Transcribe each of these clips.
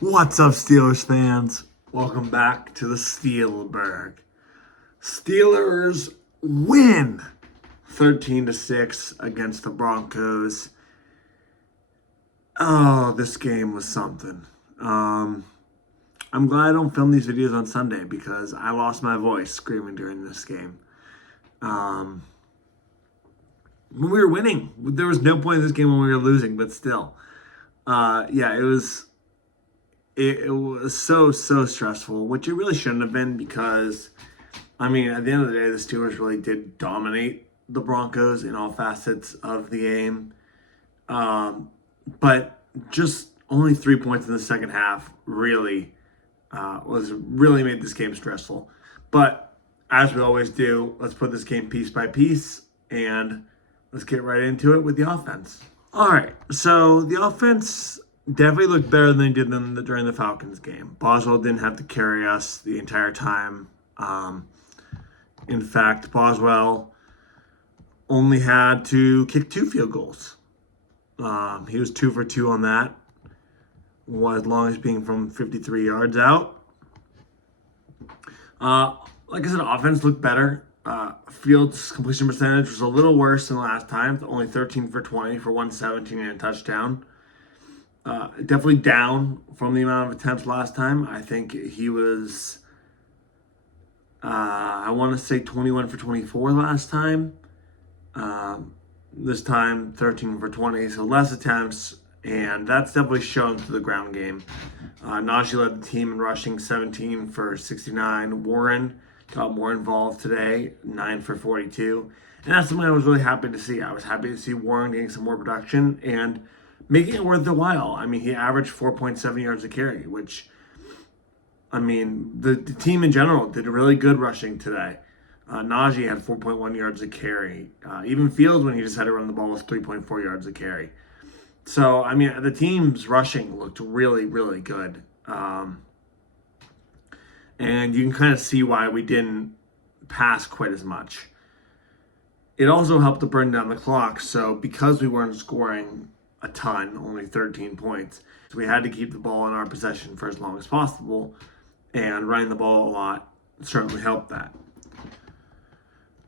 What's up, Steelers fans? Welcome back to the Steelburgh. Steelers win 13-6 against the Broncos. Oh, this game was something. I'm glad I don't film these videos on Sunday because I lost my voice screaming during this game. When we were winning, there was no point in this game when we were losing, but still. Yeah, it was so stressful, which it really shouldn't have been because, I mean, at the end of the day, the Steelers really did dominate the Broncos in all facets of the game. But just only 3 points in the second half really made this game stressful. But as we always do, let's put this game piece by piece and let's get right into it with the offense. All right, so the offense definitely looked better than they did during the Falcons game. Boswell didn't have to carry us the entire time. In fact, Boswell only had to kick 2 field goals. He was 2 for 2 on that, as long as being from 53 yards out. Like I said, offense looked better. Fields' completion percentage was a little worse than last time, only 13 for 20 for 117 and a touchdown. Definitely down from the amount of attempts last time. I think he was, I want to say 21 for 24 last time. This time 13 for 20, so less attempts, and that's definitely shown through the ground game. Najee led the team in rushing, 17 for 69. Warren got more involved today, 9 for 42. And that's something I was really happy to see. I was happy to see Warren getting some more production and making it worth the while. I mean, he averaged 4.7 yards a carry, which, I mean, the team in general did really good rushing today. Najee had 4.1 yards a carry. Even Fields, when he just had to run the ball, was 3.4 yards a carry. So, I mean, the team's rushing looked really good. And you can kind of see why we didn't pass quite as much. It also helped to burn down the clock. So, because we weren't scoring a ton, only 13 points, so we had to keep the ball in our possession for as long as possible. And running the ball a lot certainly helped that.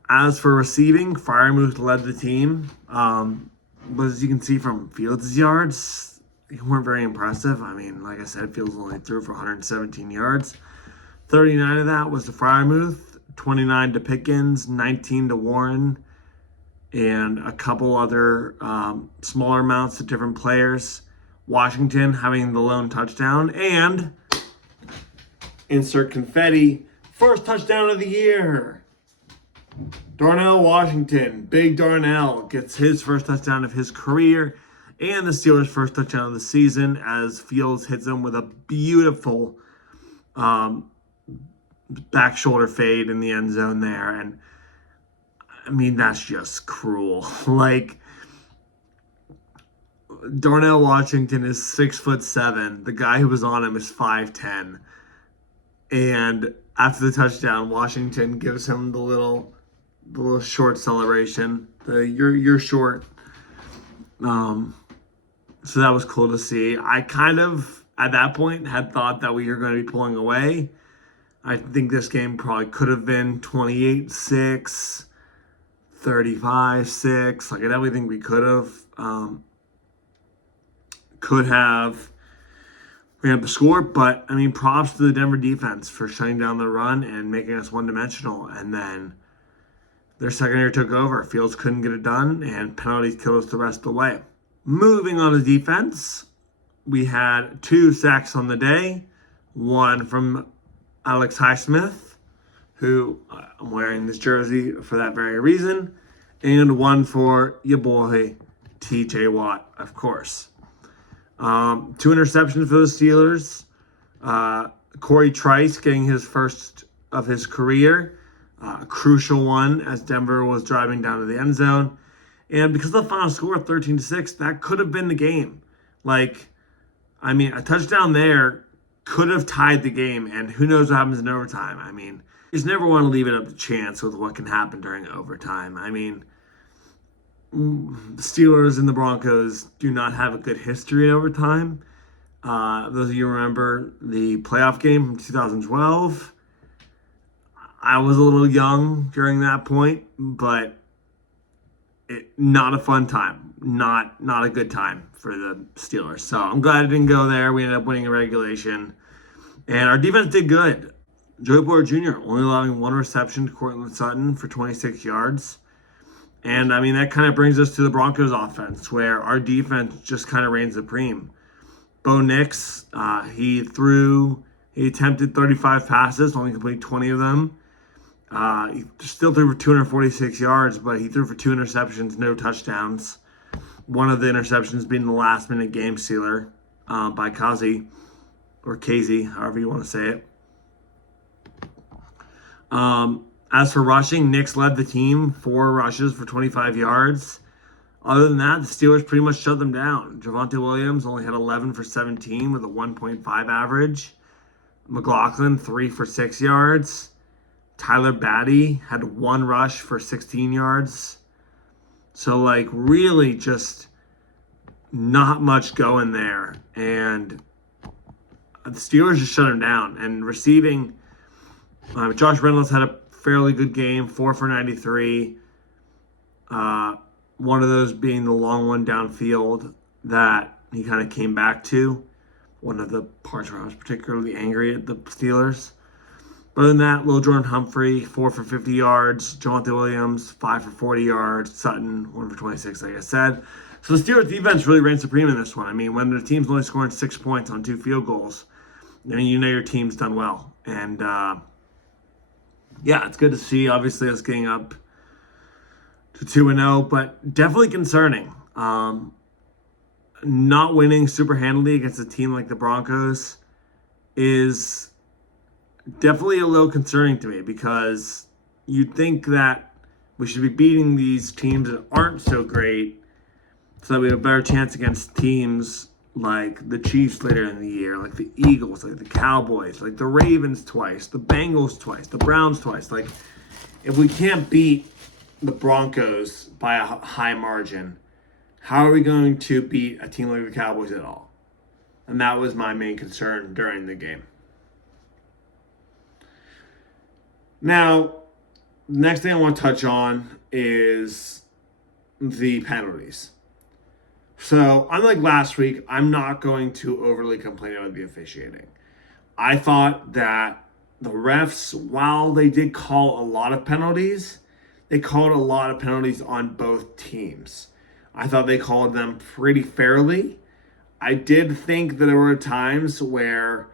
As for receiving, Freiermuth led the team. But as you can see from Fields' yards, they weren't very impressive. I mean, like I said, Fields only threw for 117 yards. 39 of that was to Freiermuth, 29 to Pickens, 19 to Warren, and a couple other smaller amounts to different players. Washington having the lone touchdown, and insert confetti, first touchdown of the year. Darnell Washington, Big Darnell, gets his first touchdown of his career and the Steelers' first touchdown of the season as Fields hits him with a beautiful back shoulder fade in the end zone there. And, I mean, that's just cruel. Like, Darnell Washington is 6'7". The guy who was on him is 5'10". And after the touchdown, Washington gives him the little short celebration. You're short. So that was cool to see. I kind of, at that point, had thought that we were going to be pulling away. I think this game probably could have been 28-6, 35-6. Like, I definitely think we could have. We had the score, but, I mean, props to the Denver defense for shutting down the run and making us one-dimensional. And then their secondary took over. Fields couldn't get it done, and penalties killed us the rest of the way. Moving on to defense, we had 2 sacks on the day. One from Alex Highsmith, who I'm wearing this jersey for that very reason, and one for your boy, TJ Watt, of course. 2 interceptions for the Steelers. Corey Trice getting his first of his career. A crucial one as Denver was driving down to the end zone. And because of the final score, 13-6, that could have been the game. Like, I mean, a touchdown there could have tied the game, and who knows what happens in overtime. I mean, you just never want to leave it up to chance with what can happen during overtime. I mean, the Steelers and the Broncos do not have a good history in overtime. Those of you remember the playoff game from 2012. I was a little young during that point, but not a fun time. Not a good time for the Steelers. So I'm glad it didn't go there. We ended up winning in regulation. And our defense did good. Joey Porter Jr. only allowing one reception to Cortland Sutton for 26 yards. And, I mean, that kind of brings us to the Broncos offense, where our defense just kind of reigns supreme. Bo Nix, he attempted 35 passes, only completed 20 of them. He still threw for 246 yards, but he threw for 2 interceptions, no touchdowns. One of the interceptions being the last-minute game sealer by Kazi, or Casey, however you want to say it. As for rushing, Nix led the team, 4 rushes for 25 yards. Other than that, the Steelers pretty much shut them down. Javonte Williams only had 11 for 17 with a 1.5 average. McLaughlin, 3 for 6 yards. Tyler Batty had 1 rush for 16 yards. So, really just not much going there. And the Steelers just shut him down. And receiving, Josh Reynolds had a fairly good game, 4 for 93. One of those being the long one downfield that he kind of came back to. One of the parts where I was particularly angry at the Steelers. But other than that, Lil Jordan Humphrey, 4 for 50 yards. Javonte Williams, 5 for 40 yards. Sutton, 1 for 26, like I said. So the Steelers defense really reigned supreme in this one. I mean, when the team's only scoring 6 points on 2 field goals, I mean, you know your team's done well. And, yeah, it's good to see, obviously, us getting up to 2-0, but definitely concerning. Not winning super handily against a team like the Broncos is definitely a little concerning to me, because you'd think that we should be beating these teams that aren't so great so that we have a better chance against teams like the Chiefs later in the year, like the Eagles, like the Cowboys, like the Ravens twice, the Bengals twice, the Browns twice. Like, if we can't beat the Broncos by a high margin, how are we going to beat a team like the Cowboys at all? And that was my main concern during the game. Now, the next thing I want to touch on is the penalties. So, unlike last week, I'm not going to overly complain about the officiating. I thought that the refs, while they did call a lot of penalties, they called a lot of penalties on both teams. I thought they called them pretty fairly. I did think that there were times where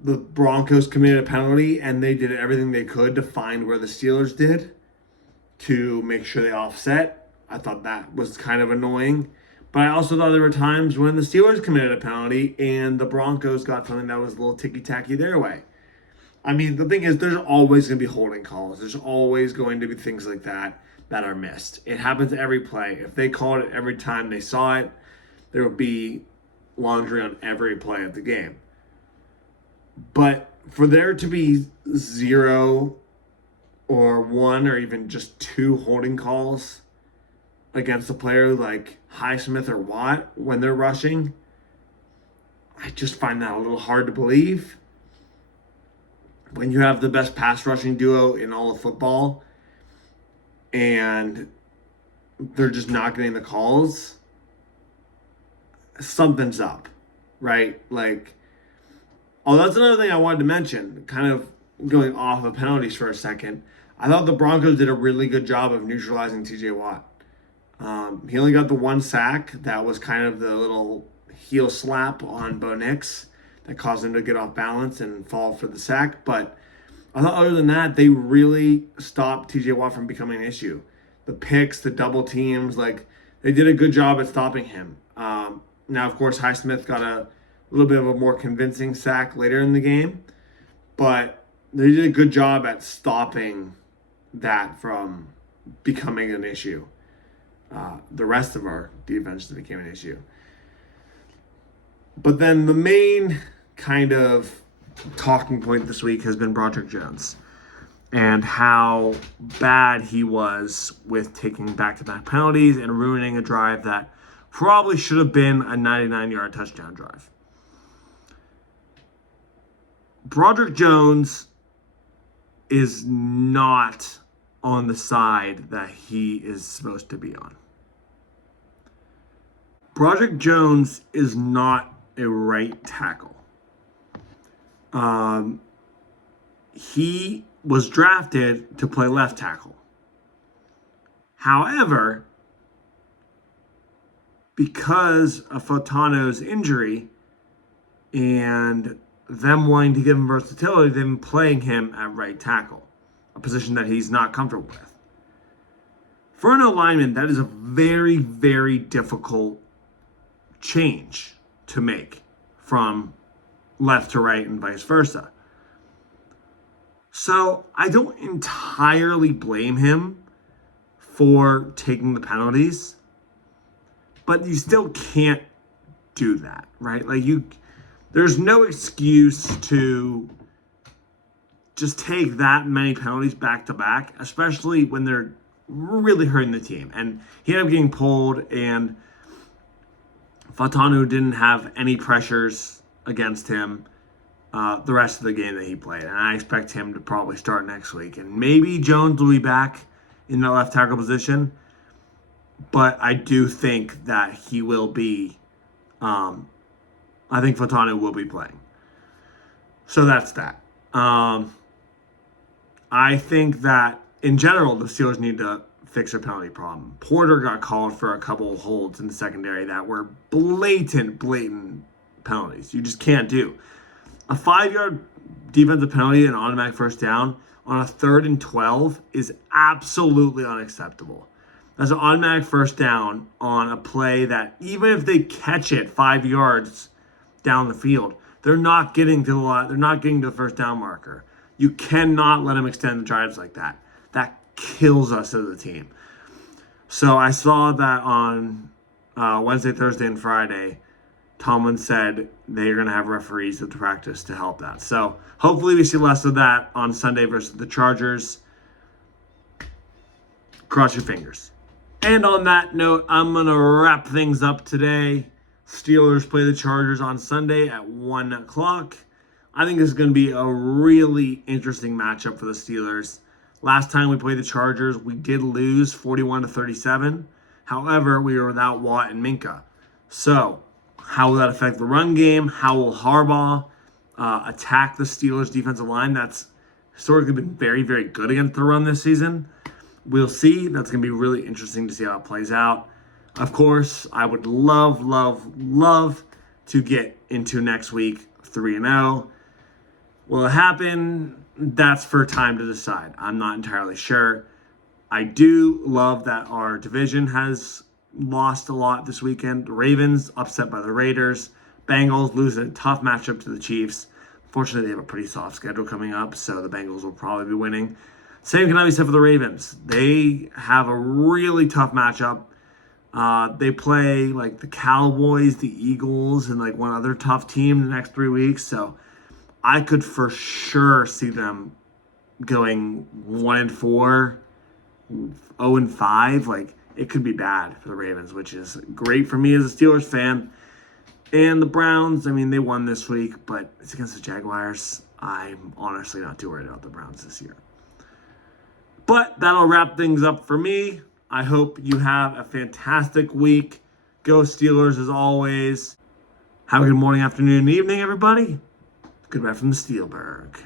the Broncos committed a penalty and they did everything they could to find where the Steelers did to make sure they offset. I thought that was kind of annoying. But I also thought there were times when the Steelers committed a penalty and the Broncos got something that was a little ticky-tacky their way. I mean, the thing is, there's always going to be holding calls. There's always going to be things like that are missed. It happens every play. If they called it every time they saw it, there would be laundry on every play of the game. But for there to be 0 or 1 or even just 2 holding calls against a player like Highsmith or Watt when they're rushing, I just find that a little hard to believe. When you have the best pass rushing duo in all of football and they're just not getting the calls, something's up, right? That's another thing I wanted to mention, kind of going off of penalties for a second. I thought the Broncos did a really good job of neutralizing TJ Watt. He only got the 1 sack. That was kind of the little heel slap on Bo Nix that caused him to get off balance and fall for the sack. But I thought other than that, they really stopped TJ Watt from becoming an issue. The picks, the double teams, they did a good job at stopping him. Now, of course, Highsmith got a little bit of a more convincing sack later in the game, but they did a good job at stopping that from becoming an issue. The rest of our defense became an issue. But then the main kind of talking point this week has been Broderick Jones and how bad he was with taking back-to-back penalties and ruining a drive that probably should have been a 99-yard touchdown drive. Broderick Jones is not on the side that he is supposed to be on. Broderick Jones is not a right tackle. He was drafted to play left tackle. However, because of Fotano's injury and them wanting to give him versatility, they've been playing him at right tackle, a position that he's not comfortable with. For an alignment, that is a very, very difficult change to make from left to right and vice versa. So I don't entirely blame him for taking the penalties, but you still can't do that, right? There's no excuse to just take that many penalties back to back, especially when they're really hurting the team. And he ended up getting pulled, and Fatanu didn't have any pressures against him the rest of the game that he played. And I expect him to probably start next week. And maybe Jones will be back in the left tackle position, but I do think that he will be, I think Fatanu will be playing. So that's that. I think that, in general, the Steelers need to fix their penalty problem. Porter got called for a couple of holds in the secondary that were blatant penalties. You just can't do. A 5-yard defensive penalty and automatic first down on a 3rd and 12 is absolutely unacceptable. That's an automatic first down on a play that, even if they catch it 5 yards down the field, they're not getting to the line. They're not getting to the first down marker. You cannot let them extend the drives like that. That kills us as a team. So I saw that on Wednesday, Thursday, and Friday. Tomlin said they're going to have referees at the practice to help that. So hopefully we see less of that on Sunday versus the Chargers. Cross your fingers. And on that note, I'm going to wrap things up today. Steelers play the Chargers on Sunday at 1 o'clock. I think this is going to be a really interesting matchup for the Steelers. Last time we played the Chargers, we did lose 41-37. However, we were without Watt and Minka. So, how will that affect the run game? How will Harbaugh attack the Steelers' defensive line? That's historically been very, very good against the run this season. We'll see. That's going to be really interesting to see how it plays out. Of course, I would love to get into next week 3-0. Will it happen? That's for time to decide. I'm not entirely sure. I do love that our division has lost a lot this weekend. The Ravens upset by the Raiders. Bengals losing a tough matchup to the Chiefs. Fortunately, they have a pretty soft schedule coming up, so the Bengals will probably be winning. Same can be said for the Ravens. They have a really tough matchup. They play like the Cowboys, the Eagles, and like one other tough team in the next 3 weeks. So I could for sure see them going 1-4, 0-5. Like, it could be bad for the Ravens, which is great for me as a Steelers fan. And the Browns, I mean, they won this week, but it's against the Jaguars. I'm honestly not too worried about the Browns this year. But that'll wrap things up for me. I hope you have a fantastic week. Go Steelers as always. Have a good morning, afternoon, and evening, everybody. Goodbye from the Steelburgh.